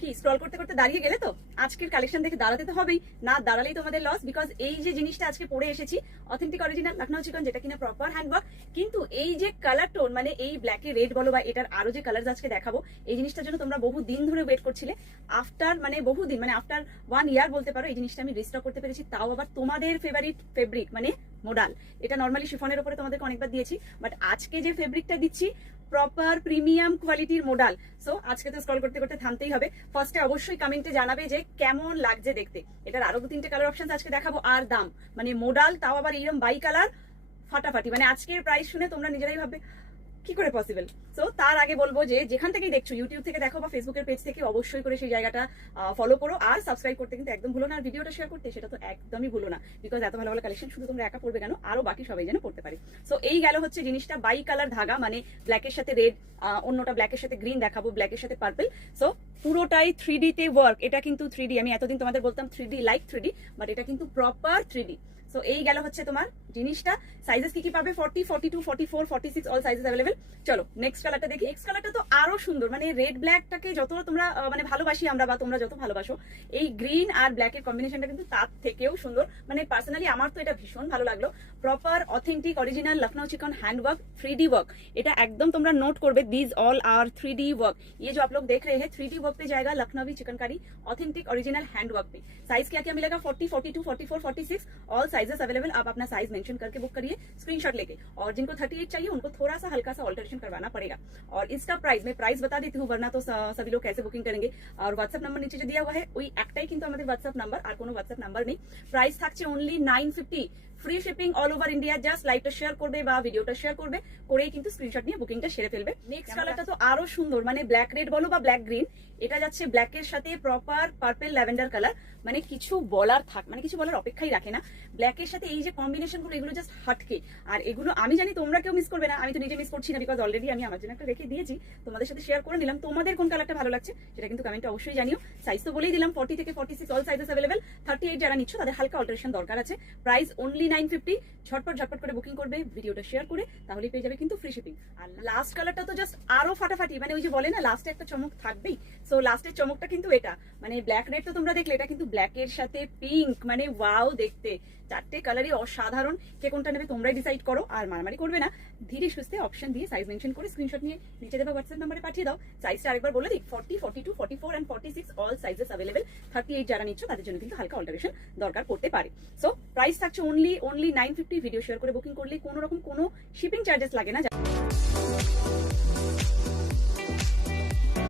কি স্ক্রল করতে করতে দাঁড়িয়ে গেলে তো আজকের কালেকশন দেখে দাঁড়াতে তো হবেই, না দাঁড়ালেই তোমাদের লস। বিকজ এই যে জিনিসটা আজকে পরে এসেছি অথেন্টিক অরিজিনাল লখনৌ চিকন, যেটা কিনা প্রপার হ্যান্ডওয়ার্ক, কিন্তু এই যে কালার টোন মানে এই ব্ল্যাকে রেড বলো বা এটার আরো যে কালার আজকে দেখাবো, এই জিনিসটার জন্য তোমরা বহু দিন ধরে ওয়েট করছিলে। আফটার মানে বহুদিন মানে আফটার 1 ইয়ার বলতে পারো, এই জিনিসটা আমি রিস্টক করতে পেরেছি, তাও আবার তোমাদের ফেভারিট ফেব্রিক মানে মোডাল। এটা নর্মালি শিফনের উপরে তোমাদেরকে অনেকবার দিয়েছি, বাট আজকে যে ফেব্রিকটা দিচ্ছি প্রপার প্রিমিয়াম কোয়ালিটির মোডাল। সো আজকে তো স্ক্রল করতে করতে থামতেই হবে। ফার্স্টে অবশ্যই কমেন্টে জানাবে যে কেমন লাগছে দেখতে। এটার আরো 2-3টে কালার অপশন আজকে দেখাবো, আর দাম মানে মোডাল, তাও আবার এইরকম বাই কালার ফাটাফাটি। মানে আজকের প্রাইস শুনে তোমরা নিজেরাই ভাববে কি করে পসিবল। সো তার আগে বলবো যে যেখান থেকেই দেখছো, ইউটিউব থেকে দেখো বা ফেসবুকের পেজ থেকে, অবশ্যই করে সেই জায়গাটা ফলো করো, আর সাবস্ক্রাইব করতে কিন্তু একদম ভুলো না, আর ভিডিওটা শেয়ার করতে সেটা তো একদমই ভুলো না। বিকজ এত ভালো ভালো কালেকশন শুধু তোমরা একা পড়বে কেন, আরো বাকি সবাই যেন পড়তে পারে। সো এই গেল হচ্ছে জিনিসটা, বাই কালার ধাগা মানে ব্ল্যাকের সাথে রেড, অন্যটা ব্ল্যাকের সাথে গ্রিন দেখাবো, ব্ল্যাকের সাথে পার্পল। সো পুরোটাই 3D তে ওয়ার্ক। এটা কিন্তু 3D, আমি এতদিন তোমাদের বলতাম 3D লাইক 3D, বাট এটা কিন্তু প্রপার 3D। সো এই গেল হচ্ছে তোমার জিনিসটা। সাইজেস কি কি পাবে? 40, 42, 44, 46 অল সাইজেস অ্যাভেলেবল। চলো নেক্সট কালারটা দেখি। নেক্সট কালারটা তো আরো সুন্দর, মানে রেড ব্ল্যাকটাকে যত তোমরা মানে ভালোবাসি আমরা, বা তোমরা যত ভালোবাসো, এই গ্রিন আর ব্ল্যাকের কম্বিনেশনটা কিন্তু তার থেকেও সুন্দর। মানে পার্সোনালি আমার তো এটা ভীষণ ভালো লাগলো। প্রপার অথেন্টিক অরিজিনাল লখনৌ চিকন हैंड वर्क 3D वर्क। এটা একদম তোমরা নোট করবে, this all are 3D work. ये जो आप लोग देख रहे हैं 3D वर्क पे जाएगा, लखनवी chikankari authentic original hand work पे। साइज क्या क्या मिलेगा? 40, 42, 44, 46 ऑल साइजेस अवेलेबल। आप अपना साइज मेंशन करके बुक करिए स्क्रीनशॉट लेके, और जिनको 38 चाहिए उनको थोड़ा सा हल्का सा ऑल्टरेशन करवाना पड़ेगा। और इसका प्राइस मैं प्राइस बता देती हूँ, वरना तो सभी लोग कैसे बुकिंग करेंगे। और व्हाट्सएप नंबर नीचे जो दिया हुआ है ওই একটাই কিন্তু আমাদের হোয়াটসঅ্যাপ নাম্বার, আর কোনো হোয়াটসঅ্যাপ নাম্বার নেই। প্রাইস থাকছে only 950, free shipping all over India. Just লাইভটা শেয়ার করবে বা ভিডিওটা শেয়ার করবে, করেই কিন্তু স্ক্রিনশট নিয়ে বুকিংটা সেরে ফেলবে। নেক্সট কালারটা তো আরো সুন্দর, মানে ব্ল্যাক রেড বলো বা ব্ল্যাক গ্রিন, এটা যাচ্ছে ব্ল্যাকের সাথে প্রপার পার্পল ল্যাভেন্ডার কালার। মানে কিছু বলার মানে কিছু বলার অপেক্ষাই রাখে না। ব্ল্যাকের সাথে এই যে কম্বিনেশন গুলো, এগুলো জাস্ট হাটকে। আর এগুলো আমি জানি তোমরা কেউ মিস করবে না, আমি তো নিজে মিস করছি না, বিকজ অলরেডি আমি আমার জন্য একটা রেখে দিয়েছি, তোমাদের সাথে শেয়ার করে নিলাম। তোমাদের কোন কালারটা ভালো লাগছে সেটা কিন্তু কমেন্টে অবশ্যই জানিও। সাইজ তো বলেই দিলাম 40 থেকে 46 অল সাইজেস অ্যাভেলেবল। 38 যারা নিচ্ছ তাদের হালকা অল্টারেশন দরকার আছে। Price only 950। ঝটপট করে বুকিং করবে, ভিডিওটা শেয়ার করে, তাহলেই পেয়ে যাবে কিন্তু ফ্রি শিপিং। আর লাস্ট কালারটা তো জাস্ট আরো ফাটাফাটি, মানে ওই যে বলে না লাস্টে একটা চমক থাকবেই। সো লাস্টের চমকটা কিন্তু এটা, মানে ব্ল্যাক রেড তো তোমরা দেখলে, এটা কিন্তু ব্ল্যাকের সাথে পিঙ্ক, মানে ওয়াও দেখতে। চারটে কালারই অসাধারণ। কে কোনটা নেবে তোমরাই ডিসাইড করো, আর মারামারি করবে না, ধীরে সুস্থে অপশন দিয়ে সাইজ মেনশন করে স্ক্রিনশট নিয়ে নিচে দেওয়া হোয়াটসঅ্যাপ নাম্বারে পাঠিয়ে দাও। সাইজটা আরেকবার বলে দিই, 40, 42, 44 এন্ড 46 অল সাইজেস अवेलेबल। 38 যারা নিচ্ছ তাদের জন্য কিন্তু হালকা অল্টারেশন দরকার পড়তে পারে। সো প্রাইস থাকছে অনলি 950। ভিডিও শেয়ার করে বুকিং করলে কোনো রকম কোনো শিপিং চার্জেস লাগে না।